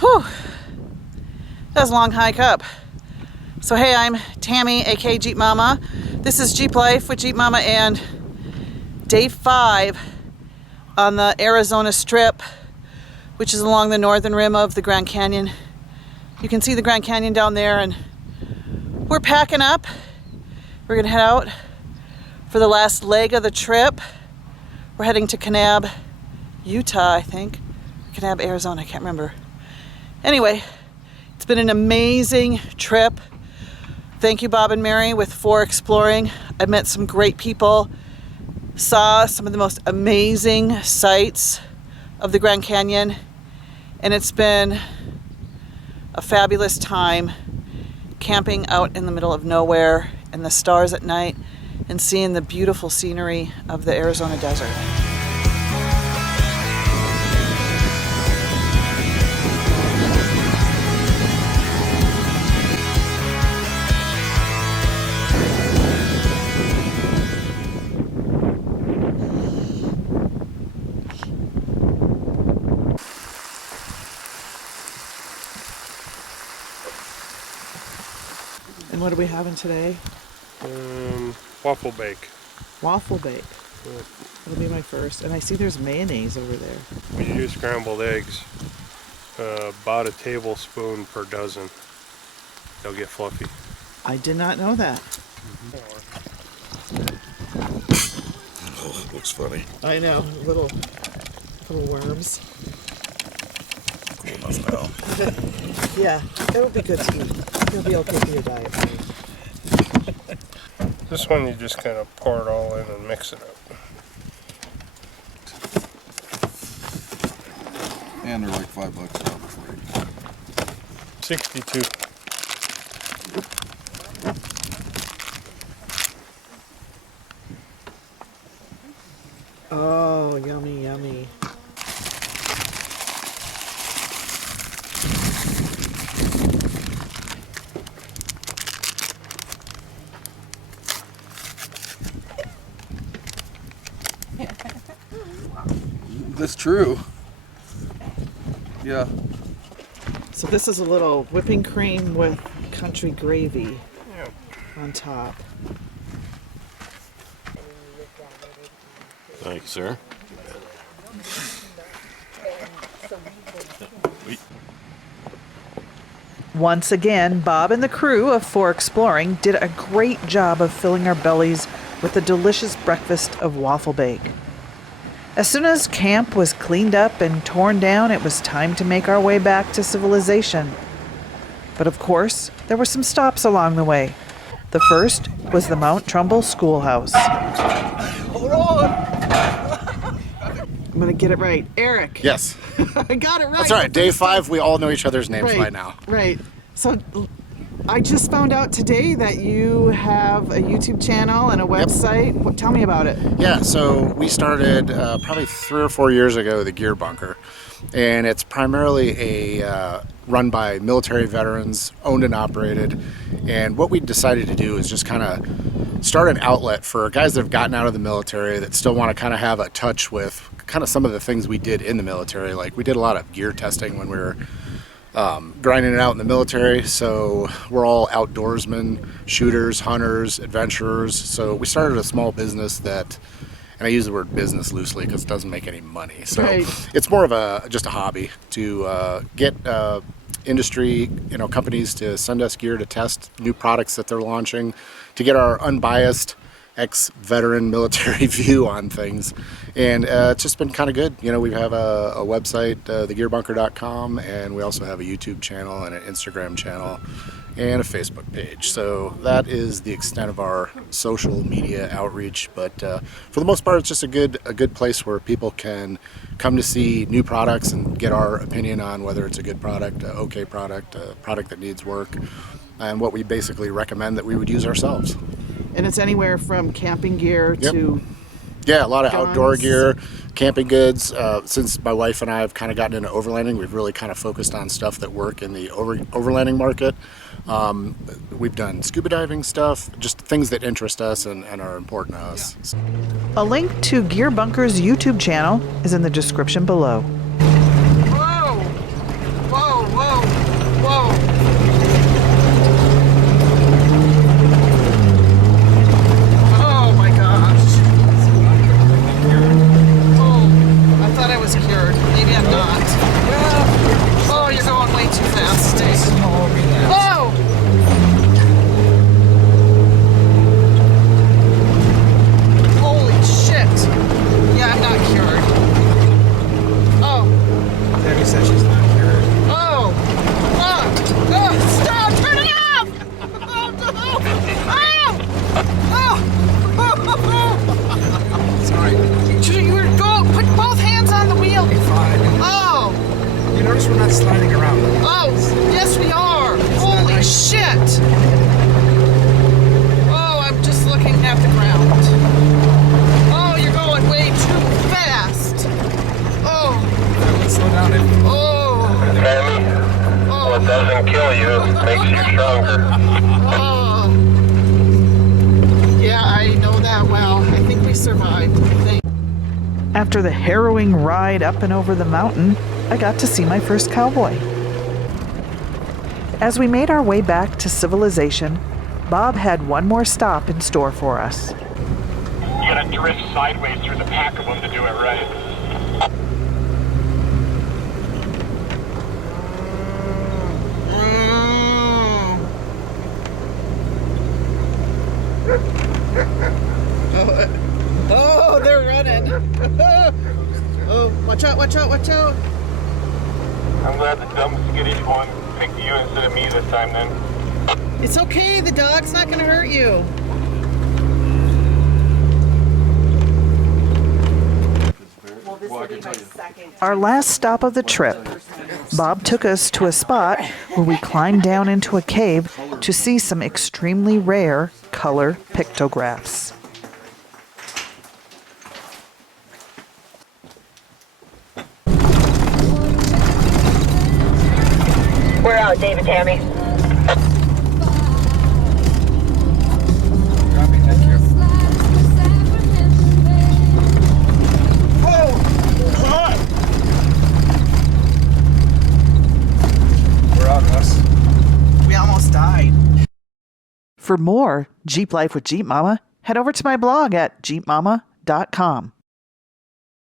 Whew. That was a long hike up. So hey, I'm Tammy, aka Jeep Momma. This is Jeep Life with Jeep Momma and day 5 on the Arizona Strip, which is along the northern rim of the Grand Canyon. You can see the Grand Canyon down there, and we're packing up. We're gonna head out for the last leg of the trip. We're heading to Kanab, Utah, I think. Kanab, Arizona, I can't remember. Anyway, it's been an amazing trip. Thank you, Bob and Mary, with For Exploring. I met some great people, saw some of the most amazing sights of the Grand Canyon, and it's been a fabulous time camping out in the middle of nowhere in the stars at night and seeing the beautiful scenery of the Arizona desert. And what are we having today? Waffle bake. Waffle bake. That'll be my first. And I see there's mayonnaise over there. We do scrambled eggs. About a tablespoon per dozen. They'll get fluffy. I did not know that. Oh, it looks funny. I know, little worms. Cool enough now. Yeah, it'll be good to eat. It'll be okay for your diet. This one you just kind of pour it all in and mix it up. And they're like $5 now before you. 62. Oh, yummy, yummy. That's true. Yeah. So this is a little whipping cream with country gravy on top. Thank you, sir. Once again, Bob and the crew of For Exploring did a great job of filling our bellies with the delicious breakfast of waffle bake. As soon as camp was cleaned up and torn down, it was time to make our way back to civilization. But of course, there were some stops along the way. The first was the Mount Trumbull Schoolhouse. Hold on! I'm gonna get it right. Eric. Yes. I got it right. That's all right. Day 5, we all know each other's names by now. Right. So I just found out today that you have a YouTube channel and a website. Tell me about it. Yeah, so we started probably 3 or 4 years ago, the Gear Bunker. And it's primarily run by military veterans, owned and operated. And what we decided to do is just kind of start an outlet for guys that have gotten out of the military that still want to kind of have a touch with kind of some of the things we did in the military. Like we did a lot of gear testing when we were grinding it out in the military. So we're all outdoorsmen, shooters, hunters, adventurers. So we started a small business that, and I use the word business loosely because it doesn't make any money. So it's more of just a hobby to get industry, companies to send us gear to test new products that they're launching, to get our unbiased ex-veteran military view on things. And it's just been kind of good. We have a website, thegearbunker.com, and we also have a YouTube channel and an Instagram channel and a Facebook page. So that is the extent of our social media outreach. But for the most part, it's just a good place where people can come to see new products and get our opinion on whether it's a good product, a okay product, a product that needs work, and what we basically recommend that we would use ourselves. And it's anywhere from camping gear to... Yeah, a lot of guns. Outdoor gear, camping goods. Since my wife and I have kind of gotten into overlanding, we've really kind of focused on stuff that work in the overlanding market. We've done scuba diving stuff, just things that interest us and are important to us. A link to Gear Bunker's YouTube channel is in the description below. Whoa! Whoa! Oh! Oh! Oh! Stop! Turn it off! Oh, no! Oh! Sorry. You were go. Put both hands on the wheel. Fine. Oh! You notice we're not sliding around. Oh! Yes, we are. Holy nice? shit! Oh, I'm just looking at the ground. Oh, you're going way too fast. Oh! Let's slow down. Oh! Tammy, Oh! what doesn't kill you makes you stronger. Oh! Yeah, I know that well. I think we survived. After the harrowing ride up and over the mountain, I got to see my first cowboy. As we made our way back to civilization, Bob had one more stop in store for us. You gotta drift sideways through the pack of them to do it right. Oh, they're running. Oh, watch out, watch out, watch out. I'm glad the dumb skittish one picked you instead of me this time then. It's okay, the dog's not gonna hurt you. Well, I can tell you. Our last stop of the trip, Bob took us to a spot where we climbed down into a cave to see some extremely rare color pictographs. We're out, David, Tammy. Copy, thank you. We're out, Russ. We almost died. For more Jeep Life with Jeep Mama, head over to my blog at jeepmama.com.